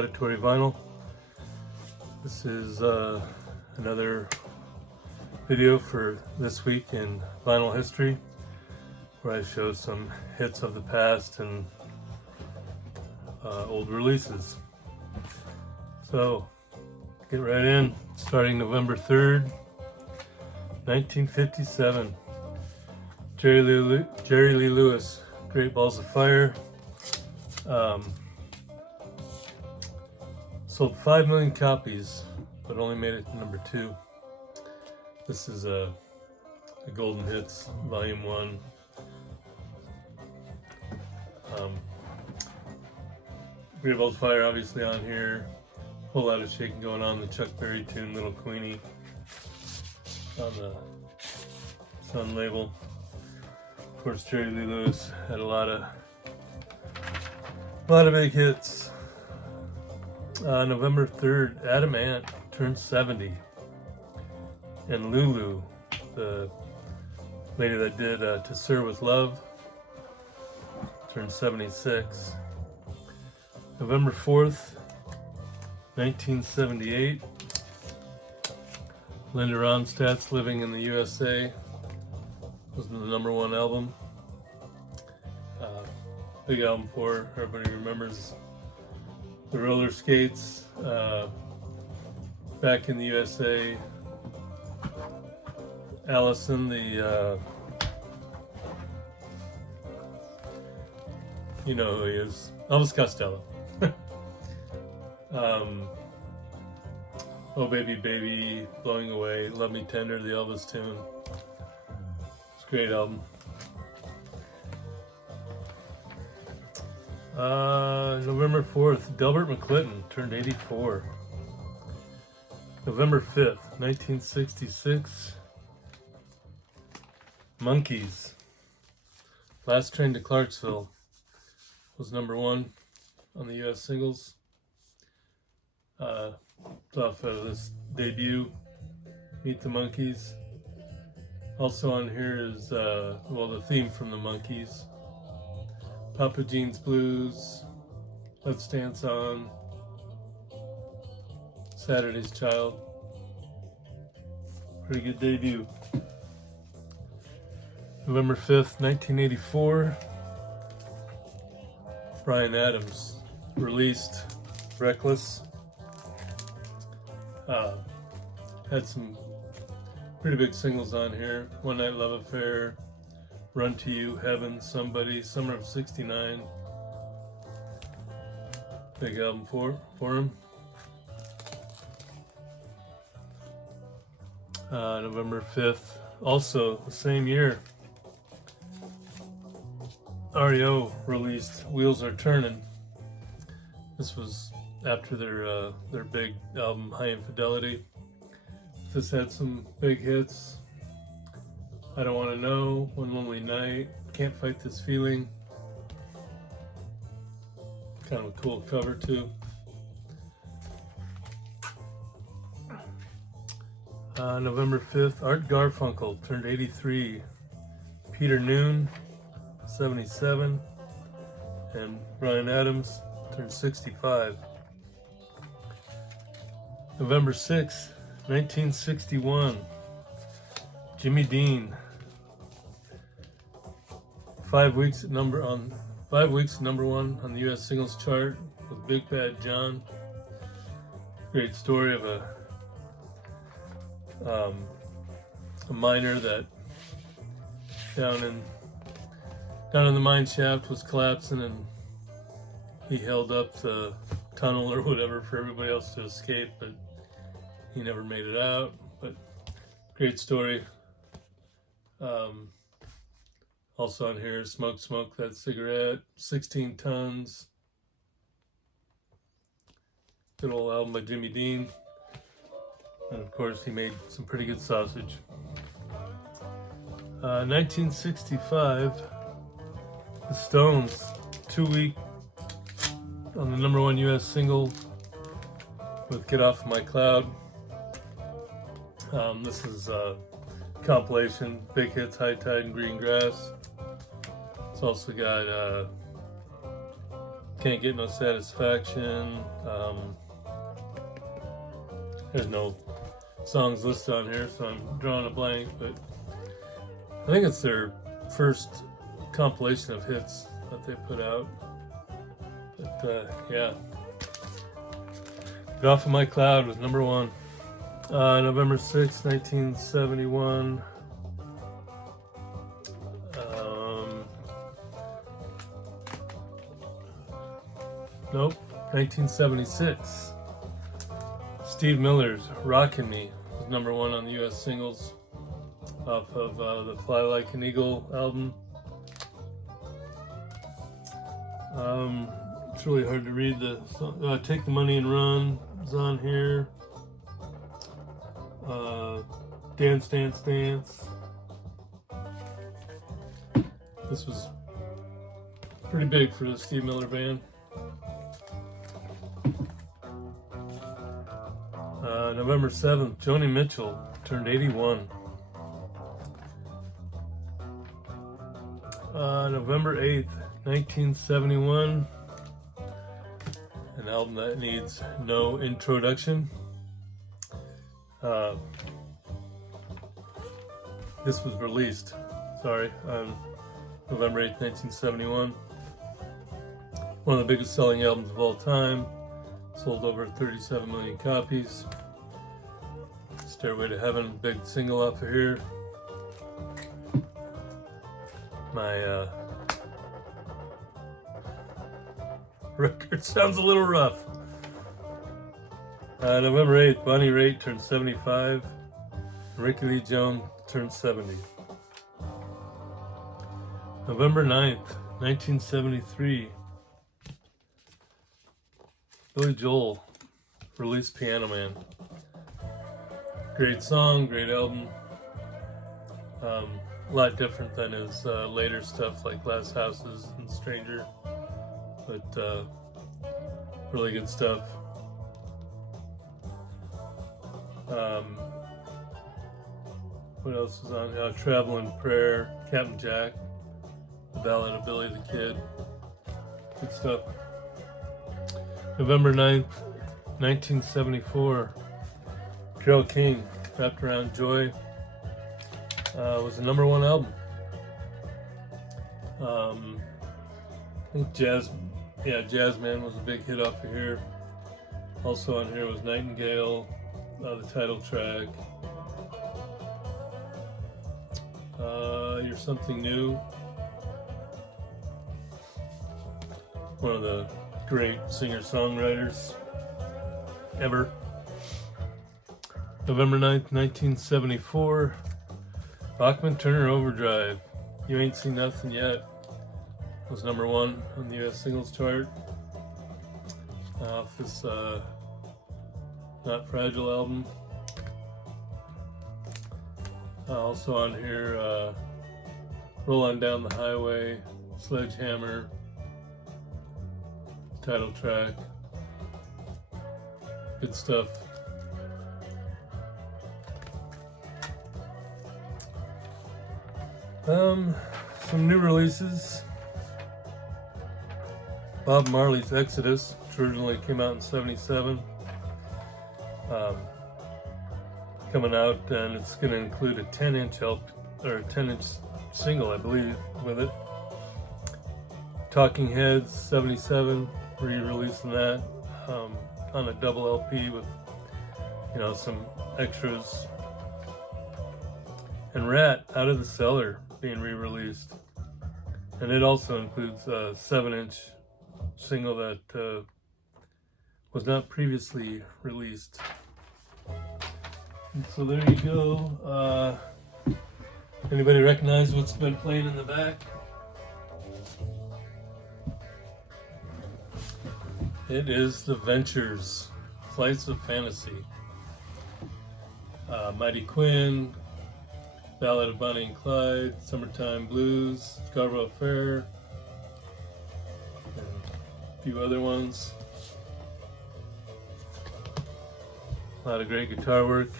Gradatory Vinyl. This is another video for this week in vinyl history, where I show some hits of the past and old releases. So, get right in. Starting November 3rd, 1957. Jerry Lee Lewis, Great Balls of Fire. Sold 5 million copies, but only made it to number 2. This is a Golden Hits, Volume 1. Great Balls of Fire obviously on here. Whole lot of shaking going on. The Chuck Berry tune, Little Queenie, on the Sun label. Of course, Jerry Lee Lewis had a lot of big hits. November 3rd, Adam Ant turned 70. And Lulu, the lady that did To Sir With Love, turned 76. November 4th, 1978. Linda Ronstadt's Living in the USA was the number 1 album. Big album for her. Everybody remembers the roller skates back in the USA. Allison, the you know who he is, Elvis Costello. Oh Baby Baby, Blowing Away, Love Me Tender, the Elvis tune. It's a great album. November 4th, Delbert McClinton turned 84. November 5th, 1966. Monkees, Last Train to Clarksville was number 1 on the US singles. Off of this debut, Meet the Monkees. Also on here is the theme from the Monkees. Papa Jean's Blues, Let's Dance On, Saturday's Child. Pretty good debut. November 5th, 1984. Bryan Adams released Reckless. Had some pretty big singles on here. One Night Love Affair, Run to You, Heaven, Somebody, Summer of '69. Big album for him. November 5th, also the same year, REO released Wheels Are Turning. This was after their big album High Infidelity. This had some big hits. I Don't Want to Know, One Lonely Night, Can't Fight This Feeling. Kind of a cool cover too. November 5th, Art Garfunkel turned 83. Peter Noon, 77. And Bryan Adams turned 65. November 6th, 1961. Jimmy Dean. 5 weeks number 1 on the US singles chart with Big Bad John. Great story of a miner that down in the mine shaft was collapsing, and he held up the tunnel or whatever for everybody else to escape, but he never made it out. But great story. Also on here, Smoke That Cigarette, 16 Tons. Good old album by Jimmy Dean. And of course, he made some pretty good sausage. 1965, The Stones, 2 week on the number 1 US single with Get Off My Cloud. This is a compilation, Big Hits, High Tide, and Green Grass. It's also got Can't Get No Satisfaction. There's no songs listed on here, so I'm drawing a blank, but I think it's their first compilation of hits that they put out. But yeah, Get Off of My Cloud was number one. November 6, 1971. Nope, 1976. Steve Miller's Rockin' Me was number one on the US singles off of the Fly Like an Eagle album. It's really hard to read the song. Take the Money and Run is on here. Dance, Dance, Dance. This was pretty big for the Steve Miller Band. November 7th, Joni Mitchell turned 81. November 8th, 1971. An album that needs no introduction. This was released, on November 8th, 1971. One of the biggest selling albums of all time. Sold over 37 million copies. Stairway to Heaven, big single off of here. My record sounds a little rough. November 8th, Bonnie Raitt turned 75. Ricky Lee Jones turned 70. November 9th, 1973. Billy Joel released Piano Man. Great song, great album. A lot different than his later stuff like Glass Houses and Stranger, but really good stuff. What else was on? Traveling Prayer, Captain Jack, The Ballad of Billy the Kid. Good stuff. November 9th, 1974. Carole King, Wrapped Around Joy, was the number one album. I think Jazzman was a big hit off of here. Also on here was Nightingale, the title track. You're Something New. One of the great singer-songwriters ever. November 9th, 1974. Bachman Turner Overdrive, You Ain't Seen Nothing Yet, was number one on the US singles chart. Off this Not Fragile album. Also on here, Roll On Down the Highway, Sledgehammer, title track. Good stuff. Some new releases. Bob Marley's Exodus, which originally came out in '77. Coming out, and it's going to include a 10-inch single, I believe, with it. Talking Heads '77, re-releasing that on a double LP with, some extras. And Rat, Out of the Cellar, being re-released, and it also includes a 7-inch single that was not previously released. And so there you go. Anybody recognize what's been playing in the back? It is The Ventures, Flights of Fantasy. Mighty Quinn, Ballad of Bonnie and Clyde, Summertime Blues, Scarborough Fair, and a few other ones. A lot of great guitar work.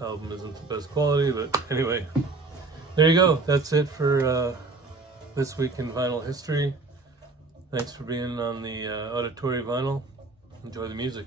Album isn't the best quality, but anyway, there you go. That's it for this week in vinyl history. Thanks for being on the auditory vinyl. Enjoy the music.